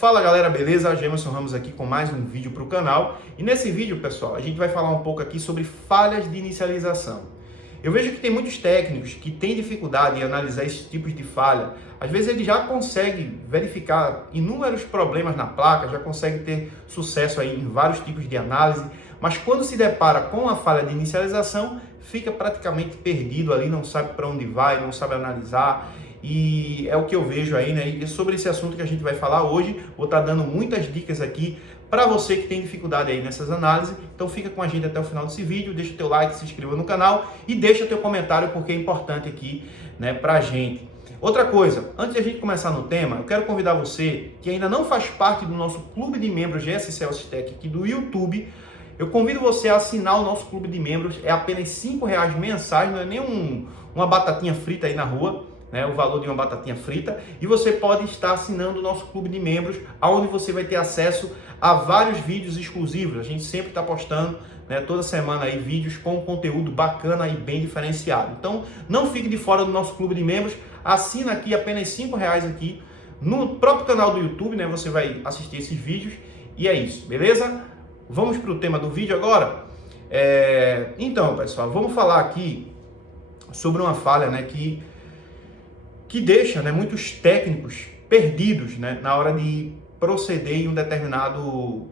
Fala galera, beleza? Gemerson Ramos aqui com mais um vídeo para o canal. E nesse vídeo, pessoal, a gente vai falar um pouco aqui sobre falhas de inicialização. Eu vejo que tem muitos técnicos que têm dificuldade em analisar esses tipos de falha. Às vezes ele já consegue verificar inúmeros problemas na placa, já consegue ter sucesso aí em vários tipos de análise, mas quando se depara com a falha de inicialização, fica praticamente perdido ali, não sabe para onde vai, não sabe analisar. E é o que eu vejo aí, né? E sobre esse assunto que a gente vai falar hoje, vou estar dando muitas dicas aqui para você que tem dificuldade aí nessas análises. Então fica com a gente até o final desse vídeo, deixa o teu like, se inscreva no canal e deixa teu comentário porque é importante aqui, né, pra gente. Outra coisa, antes de a gente começar no tema, eu quero convidar você que ainda não faz parte do nosso clube de membros GS Sales Tech aqui do YouTube. Eu convido você a assinar o nosso clube de membros, é apenas R$5 mensais, não é nem uma batatinha frita aí na rua, né, o valor de uma batatinha frita, e você pode estar assinando o nosso clube de membros, onde você vai ter acesso a vários vídeos exclusivos. A gente sempre está postando, né, toda semana aí vídeos com conteúdo bacana e bem diferenciado. Então não fique de fora do nosso clube de membros, assina aqui apenas R$5 aqui no próprio canal do YouTube, né, você vai assistir esses vídeos e é isso, beleza? Vamos para o tema do vídeo agora? Então, pessoal, vamos falar aqui sobre uma falha, né, que deixa, né, muitos técnicos perdidos, né, na hora de proceder em um determinado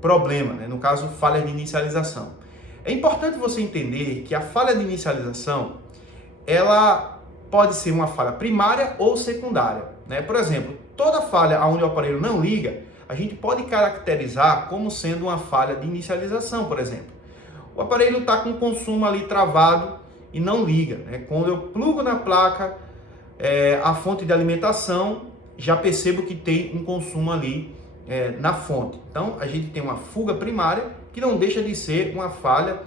problema, né, no caso, falha de inicialização. É importante você entender que a falha de inicialização, ela pode ser uma falha primária ou secundária, né? Por exemplo, toda falha onde o aparelho não liga, a gente pode caracterizar como sendo uma falha de inicialização, por exemplo. O aparelho está com o consumo ali travado e não liga, né? Quando eu plugo na placa, a fonte de alimentação, já percebo que tem um consumo ali na fonte. Então, a gente tem uma fuga primária, que não deixa de ser uma falha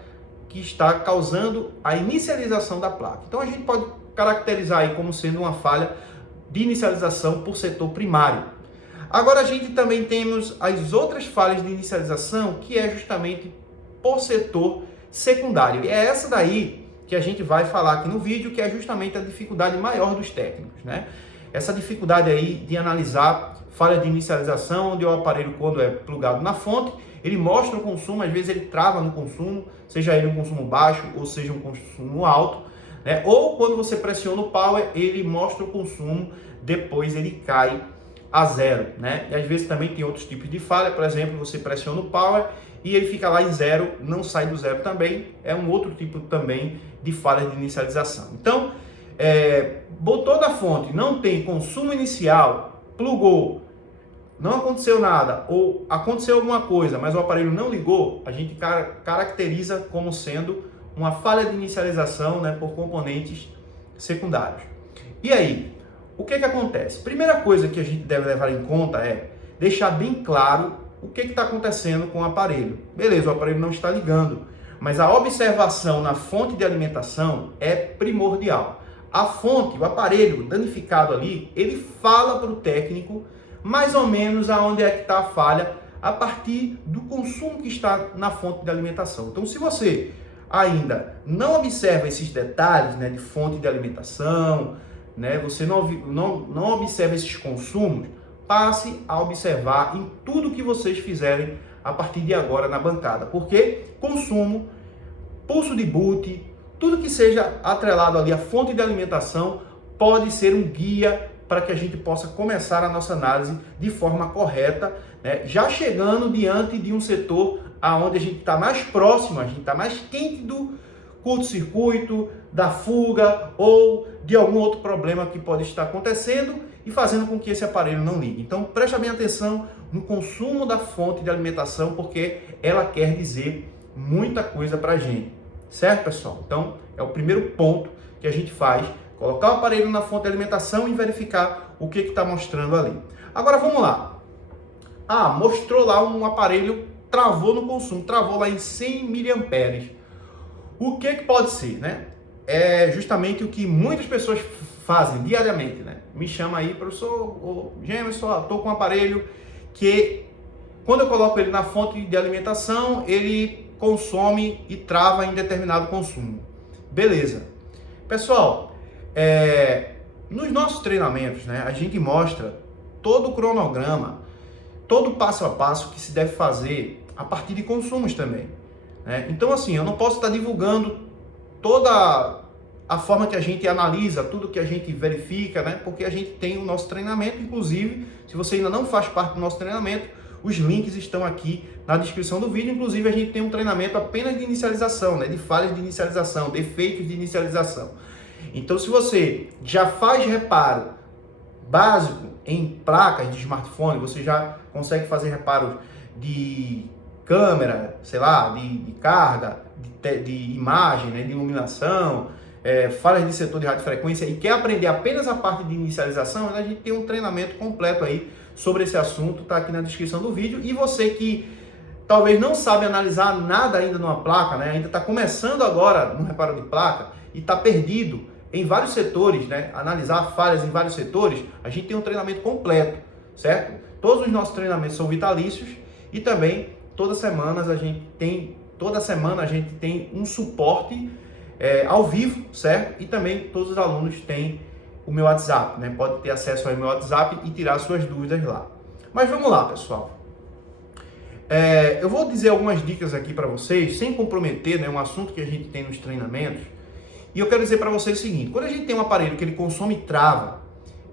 que está causando a inicialização da placa. Então, a gente pode caracterizar aí como sendo uma falha de inicialização por setor primário. Agora, a gente também temos as outras falhas de inicialização, que é justamente por setor secundário. E é essa daí que a gente vai falar aqui no vídeo, que é justamente a dificuldade maior dos técnicos, né? Essa dificuldade aí de analisar falha de inicialização, onde o aparelho, quando é plugado na fonte, ele mostra o consumo, às vezes ele trava no consumo, seja ele um consumo baixo ou seja um consumo alto, né? Ou quando você pressiona o power, ele mostra o consumo, depois ele cai a zero, né? E às vezes também tem outros tipos de falha, por exemplo, você pressiona o power e ele fica lá em zero, não sai do zero também, é um outro tipo também de falha de inicialização. Então, botou na fonte, não tem consumo inicial, plugou, não aconteceu nada, ou aconteceu alguma coisa, mas o aparelho não ligou, a gente caracteriza como sendo uma falha de inicialização, né, por componentes secundários. E aí, o que acontece? Primeira coisa que a gente deve levar em conta é deixar bem claro o que está acontecendo com o aparelho. Beleza, o aparelho não está ligando, mas a observação na fonte de alimentação é primordial. A fonte, o aparelho danificado ali, ele fala para o técnico mais ou menos aonde é que está a falha a partir do consumo que está na fonte de alimentação. Então, se você ainda não observa esses detalhes, né, de fonte de alimentação, né, você não observa esses consumos, passe a observar em tudo que vocês fizerem a partir de agora na bancada, porque consumo, pulso de boot, tudo que seja atrelado ali à fonte de alimentação pode ser um guia para que a gente possa começar a nossa análise de forma correta, né? Já chegando diante de um setor onde a gente está mais próximo, a gente está mais quente do curto-circuito, da fuga ou de algum outro problema que pode estar acontecendo e fazendo com que esse aparelho não ligue. Então, preste bem atenção no consumo da fonte de alimentação, porque ela quer dizer muita coisa para a gente. Certo, pessoal? Então, é o primeiro ponto que a gente faz, colocar o aparelho na fonte de alimentação e verificar o que está mostrando ali. Agora, vamos lá. Mostrou lá um aparelho, travou no consumo, travou lá em 100 mA. O que pode ser, né? É justamente o que muitas pessoas fazem diariamente, né? Me chama aí, professor Gemerson, estou com um aparelho que, quando eu coloco ele na fonte de alimentação, ele consome e trava em determinado consumo. Beleza. Pessoal, nos nossos treinamentos, né, a gente mostra todo o cronograma todo o passo a passo que se deve fazer a partir de consumos também, né? Então, assim, eu não posso estar divulgando toda a forma que a gente analisa, tudo que a gente verifica, né? Porque a gente tem o nosso treinamento, inclusive, se você ainda não faz parte do nosso treinamento, os links estão aqui na descrição do vídeo. Inclusive, a gente tem um treinamento apenas de inicialização, né? De falhas de inicialização, defeitos de inicialização. Então, se você já faz reparo básico em placas de smartphone, você já consegue fazer reparos de câmera, sei lá, de carga, de imagem, né? De iluminação, falhas de setor de radiofrequência, e quer aprender apenas a parte de inicialização, a gente tem um treinamento completo aí sobre esse assunto, tá aqui na descrição do vídeo. E você que talvez não sabe analisar nada ainda numa placa, né, ainda está começando agora no reparo de placa e está perdido em vários setores, né, analisar falhas em vários setores, a gente tem um treinamento completo, certo? Todos os nossos treinamentos são vitalícios e também toda semana a gente tem um suporte ao vivo, certo? E também todos os alunos têm o meu WhatsApp, né? Pode ter acesso ao meu WhatsApp e tirar suas dúvidas lá. Mas vamos lá, pessoal. Eu vou dizer algumas dicas aqui para vocês, sem comprometer, né, um assunto que a gente tem nos treinamentos. E eu quero dizer para vocês o seguinte: quando a gente tem um aparelho que ele consome trava,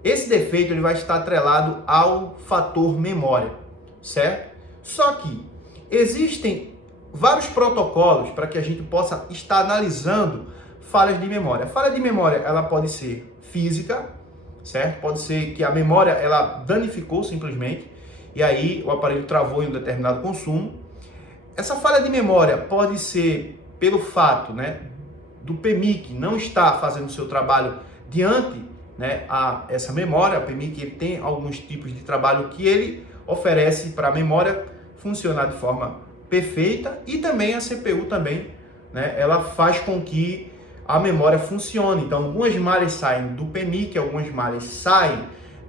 esse defeito ele vai estar atrelado ao fator memória, certo? Só que existem vários protocolos para que a gente possa estar analisando falhas de memória. A falha de memória, ela pode ser física, certo? Pode ser que a memória ela danificou simplesmente e aí o aparelho travou em um determinado consumo. Essa falha de memória pode ser pelo fato, né, do PMIC não estar fazendo o seu trabalho diante, né, a essa memória. O PMIC ele tem alguns tipos de trabalho que ele oferece para a memória funcionar de forma perfeita, e também a CPU também, né, ela faz com que a memória funcione. Então, algumas malhas saem do PMIC, algumas malhas saem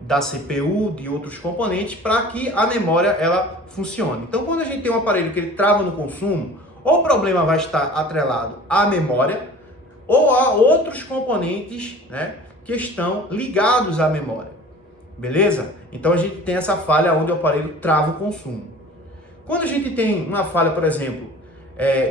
da CPU, de outros componentes, para que a memória ela funcione. Então, quando a gente tem um aparelho que ele trava no consumo, ou o problema vai estar atrelado à memória ou a outros componentes, né, que estão ligados à memória. Beleza? Então, a gente tem essa falha onde o aparelho trava o consumo. Quando a gente tem uma falha, por exemplo,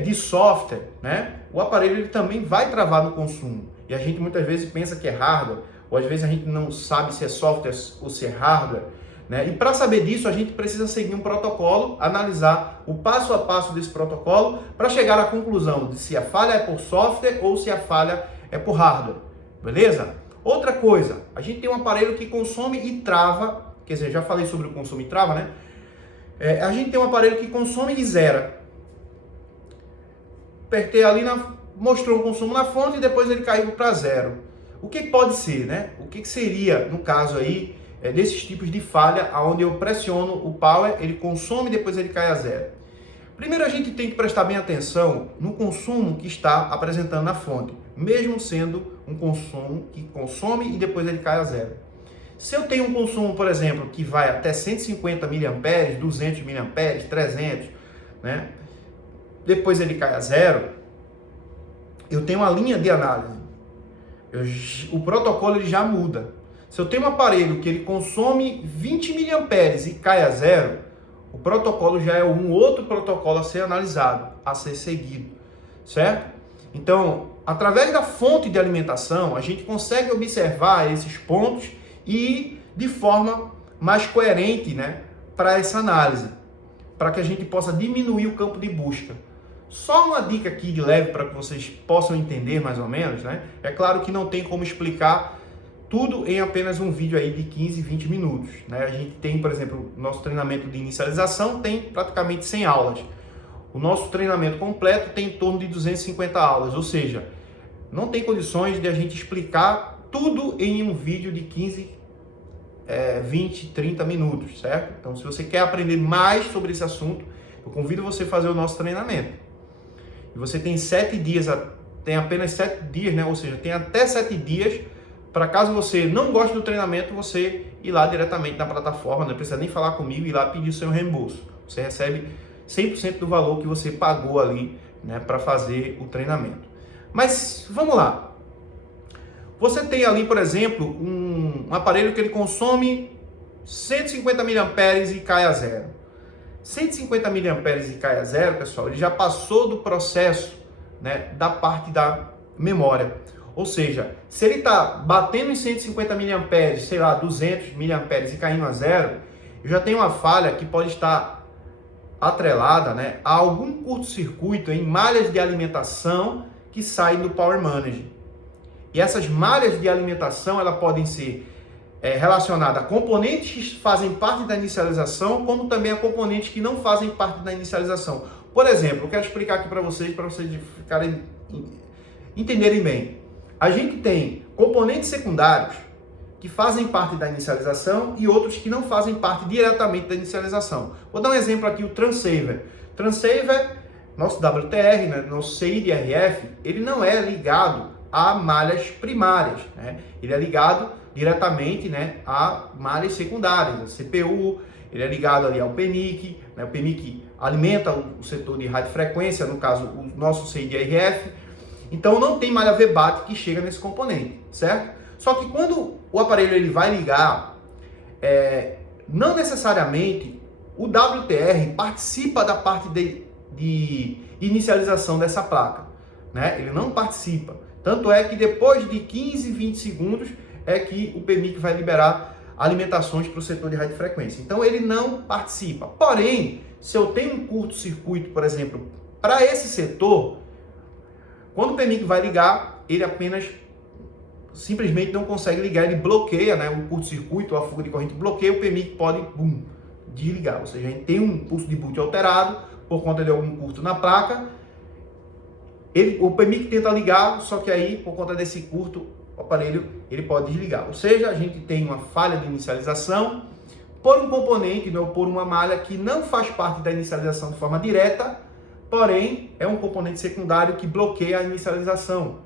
de software, né, o aparelho ele também vai travar no consumo. E a gente muitas vezes pensa que é hardware, ou às vezes a gente não sabe se é software ou se é hardware, né? E para saber disso, a gente precisa seguir um protocolo, analisar o passo a passo desse protocolo, para chegar à conclusão de se a falha é por software ou se a falha é por hardware. Beleza? Outra coisa, a gente tem um aparelho que consome e trava, quer dizer, já falei sobre o consumo e trava, né? A gente tem um aparelho que consome e zera. Apertei ali, mostrou o consumo na fonte e depois ele caiu para zero. O que pode ser, né? O que seria, no caso aí, desses tipos de falha, onde eu pressiono o power, ele consome e depois ele cai a zero? Primeiro, a gente tem que prestar bem atenção no consumo que está apresentando na fonte, mesmo sendo um consumo que consome e depois ele cai a zero. Se eu tenho um consumo, por exemplo, que vai até 150 mA, 200 mA, 300, né? Depois ele cai a zero, eu tenho uma linha de análise. O protocolo ele já muda. Se eu tenho um aparelho que ele consome 20 mA e cai a zero, o protocolo já é um outro protocolo a ser analisado, a ser seguido, certo? Então, através da fonte de alimentação, a gente consegue observar esses pontos e de forma mais coerente, né, para essa análise, para que a gente possa diminuir o campo de busca. Só uma dica aqui de leve para que vocês possam entender mais ou menos, né? É claro que não tem como explicar tudo em apenas um vídeo aí de 15, 20 minutos, né? A gente tem, por exemplo, nosso treinamento de inicialização tem praticamente 100 aulas. O nosso treinamento completo tem em torno de 250 aulas, ou seja, não tem condições de a gente explicar tudo em um vídeo de 15, 20, 30 minutos, certo? Então, se você quer aprender mais sobre esse assunto, eu convido você a fazer o nosso treinamento. E você tem 7 dias, tem apenas 7 dias, né? Ou seja, tem até 7 dias para, caso você não goste do treinamento, você ir lá diretamente na plataforma, não precisa nem falar comigo, ir lá pedir o seu reembolso. Você recebe 100% do valor que você pagou ali, né, para fazer o treinamento. Mas vamos lá. Você tem ali, por exemplo, um aparelho que ele consome 150 mA e cai a zero. 150 mA e cai a zero, pessoal, ele já passou do processo, né, da parte da memória. Ou seja, se ele está batendo em 150 mA, sei lá, 200 mA e caindo a zero, eu já tenho uma falha que pode estar atrelada, né, a algum curto-circuito em malhas de alimentação que saem do Power Manager. E essas malhas de alimentação, elas podem ser relacionadas a componentes que fazem parte da inicialização, como também a componentes que não fazem parte da inicialização. Por exemplo, eu quero explicar aqui para vocês ficarem entenderem bem. A gente tem componentes secundários que fazem parte da inicialização e outros que não fazem parte diretamente da inicialização. Vou dar um exemplo aqui, o Transceiver. Transceiver, nosso WTR, né, nosso CI de RF, ele não é ligado a malhas primárias, né? Ele é ligado diretamente, né, a malhas secundárias, a CPU, ele é ligado ali ao PMIC, né? O PMIC alimenta o setor de radiofrequência, no caso, o nosso CI de RF. Então não tem malha VBAT que chega nesse componente, certo? Só que quando o aparelho ele vai ligar, não necessariamente o WTR participa da parte de inicialização dessa placa, né? Ele não participa. Tanto é que depois de 15, 20 segundos é que o PMIC vai liberar alimentações para o setor de radiofrequência. Então ele não participa. Porém, se eu tenho um curto-circuito, por exemplo, para esse setor, quando o PMIC vai ligar, ele apenas simplesmente não consegue ligar, ele bloqueia, né, o curto-circuito, a fuga de corrente bloqueia, o PMIC pode desligar. Ou seja, a gente tem um pulso de boot alterado por conta de algum curto na placa. O PMIC tenta ligar, só que aí, por conta desse curto, o aparelho ele pode desligar. Ou seja, a gente tem uma falha de inicialização por um componente, ou por uma malha que não faz parte da inicialização de forma direta, porém é um componente secundário que bloqueia a inicialização,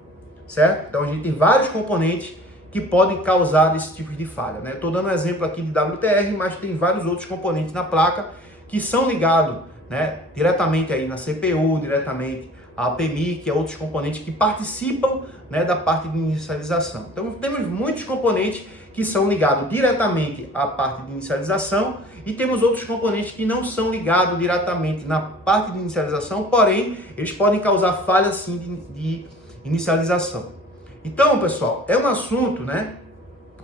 certo? Então a gente tem vários componentes que podem causar esse tipo de falha, né? Estou dando um exemplo aqui de WTR, mas tem vários outros componentes na placa que são ligados, né, diretamente aí na CPU, diretamente a PMIC, a outros componentes que participam, né, da parte de inicialização. Então temos muitos componentes que são ligados diretamente à parte de inicialização e temos outros componentes que não são ligados diretamente na parte de inicialização, porém eles podem causar falha sim de inicialização. Então, pessoal, é um assunto, né,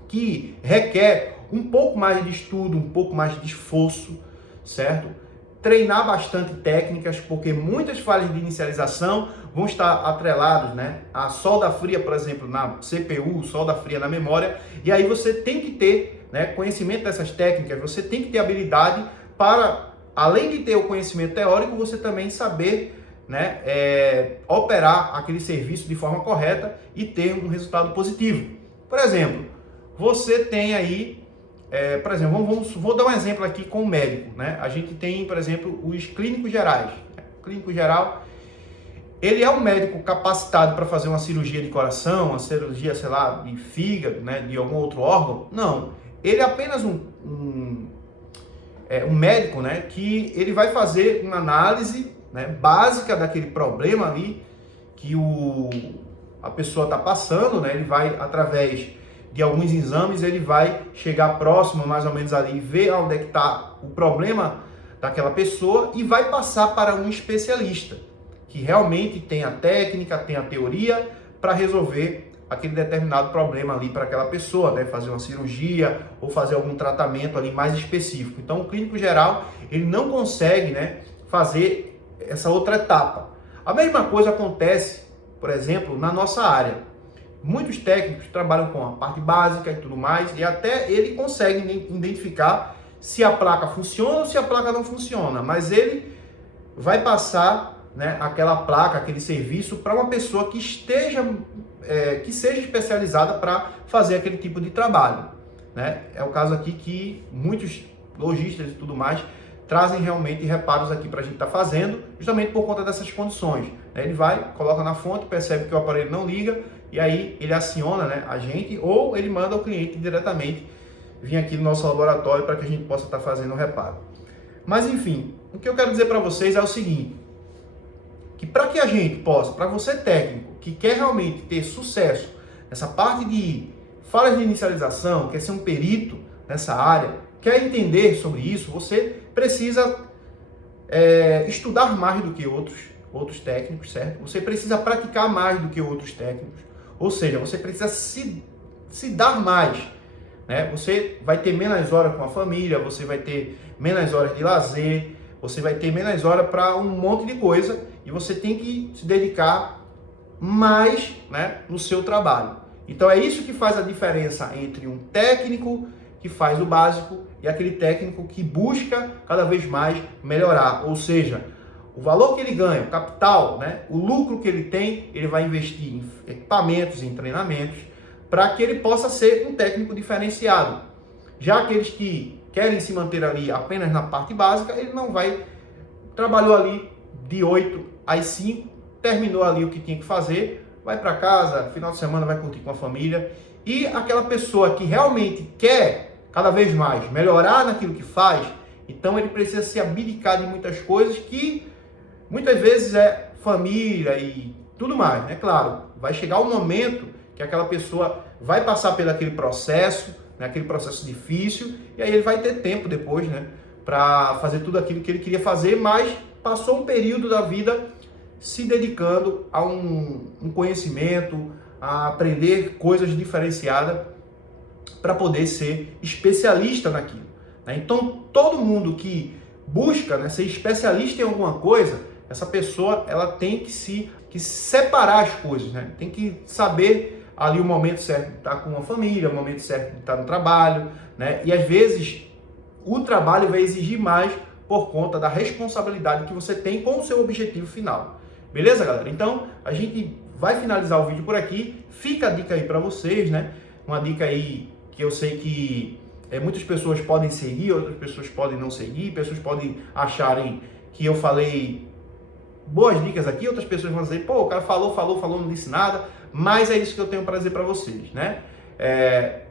que requer um pouco mais de estudo, um pouco mais de esforço, certo? Treinar bastante técnicas, porque muitas falhas de inicialização vão estar atreladas, né, a solda fria, por exemplo, na CPU, solda fria na memória, e aí você tem que ter, né, conhecimento dessas técnicas, você tem que ter habilidade para, além de ter o conhecimento teórico, você também saber, né, operar aquele serviço de forma correta e ter um resultado positivo. Por exemplo, você tem aí, por exemplo, vou dar um exemplo aqui com o médico, né? A gente tem, por exemplo, os clínicos gerais. O clínico geral, ele é um médico capacitado para fazer uma cirurgia de coração, uma cirurgia, sei lá, de fígado, né, de algum outro órgão? Não. Ele é apenas um médico, né, que ele vai fazer uma análise, né, básica daquele problema ali que a pessoa está passando, né? Ele vai, através de alguns exames, ele vai chegar próximo, mais ou menos ali, ver onde é que está o problema daquela pessoa e vai passar para um especialista que realmente tem a técnica, tem a teoria para resolver aquele determinado problema ali para aquela pessoa, né? Fazer uma cirurgia ou fazer algum tratamento ali mais específico. Então, o clínico geral, ele não consegue, né, fazer essa outra etapa. A mesma coisa acontece, por exemplo, na nossa área. Muitos técnicos trabalham com a parte básica e tudo mais, e até ele consegue identificar se a placa funciona ou se a placa não funciona, mas ele vai passar, né, aquela placa, aquele serviço para uma pessoa que seja especializada para fazer aquele tipo de trabalho, né? É o caso aqui que muitos lojistas e tudo mais trazem realmente reparos aqui para a gente estar fazendo, justamente por conta dessas condições, né? Ele vai, coloca na fonte, percebe que o aparelho não liga, e aí ele aciona, né, a gente, ou ele manda o cliente diretamente vir aqui no nosso laboratório para que a gente possa estar fazendo o reparo. Mas enfim, o que eu quero dizer para vocês é o seguinte, que para que a gente possa, para você técnico, que quer realmente ter sucesso nessa parte de falhas de inicialização, quer ser um perito nessa área, quer entender sobre isso, você precisa estudar mais do que outros técnicos, certo? Você precisa praticar mais do que outros técnicos. Ou seja, você precisa se dar mais, né? Você vai ter menos horas com a família, você vai ter menos horas de lazer, você vai ter menos horas para um monte de coisa e você tem que se dedicar mais, né, no seu trabalho. Então é isso que faz a diferença entre um técnico que faz o básico e aquele técnico que busca cada vez mais melhorar. Ou seja, o valor que ele ganha, o capital, né, o lucro que ele tem, ele vai investir em equipamentos, em treinamentos, para que ele possa ser um técnico diferenciado. Já aqueles que querem se manter ali apenas na parte básica, ele não vai, trabalhou ali de 8 às 5, terminou ali o que tinha que fazer, vai para casa, final de semana vai curtir com a família. E aquela pessoa que realmente quer cada vez mais melhorar naquilo que faz, então ele precisa se abdicar de muitas coisas que muitas vezes é família e tudo mais, né? Claro, vai chegar um momento que aquela pessoa vai passar pelo aquele processo, né? Aquele processo difícil, e aí ele vai ter tempo depois, né, para fazer tudo aquilo que ele queria fazer, mas passou um período da vida se dedicando a um conhecimento, a aprender coisas diferenciadas para poder ser especialista naquilo, né? Então, todo mundo que busca, né, ser especialista em alguma coisa, essa pessoa ela tem que separar as coisas, né? Tem que saber ali o momento certo de estar com uma família, o momento certo de estar no trabalho, né? E às vezes o trabalho vai exigir mais por conta da responsabilidade que você tem com o seu objetivo final. Beleza, galera? Então, a gente vai finalizar o vídeo por aqui. Fica a dica aí para vocês, né? Uma dica aí que eu sei que muitas pessoas podem seguir, outras pessoas podem não seguir, pessoas podem acharem que eu falei boas dicas aqui, outras pessoas vão dizer, pô, o cara falou, não disse nada, mas é isso que eu tenho para dizer para vocês, né?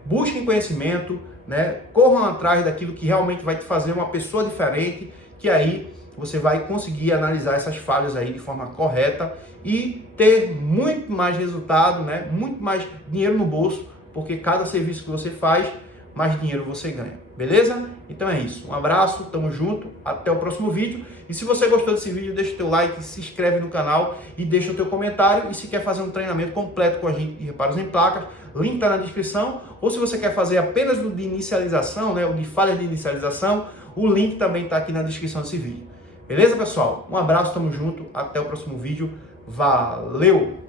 Busquem conhecimento, né? Corram atrás daquilo que realmente vai te fazer uma pessoa diferente, que aí você vai conseguir analisar essas falhas aí de forma correta e ter muito mais resultado, né? Muito mais dinheiro no bolso, porque cada serviço que você faz, mais dinheiro você ganha. Beleza? Então é isso. Um abraço, tamo junto, até o próximo vídeo. E se você gostou desse vídeo, deixa o teu like, se inscreve no canal e deixa o teu comentário. E se quer fazer um treinamento completo com a gente de reparos em placas, link tá na descrição. Ou se você quer fazer apenas o de inicialização, né, o de falhas de inicialização, o link também tá aqui na descrição desse vídeo. Beleza, pessoal? Um abraço, tamo junto, até o próximo vídeo. Valeu!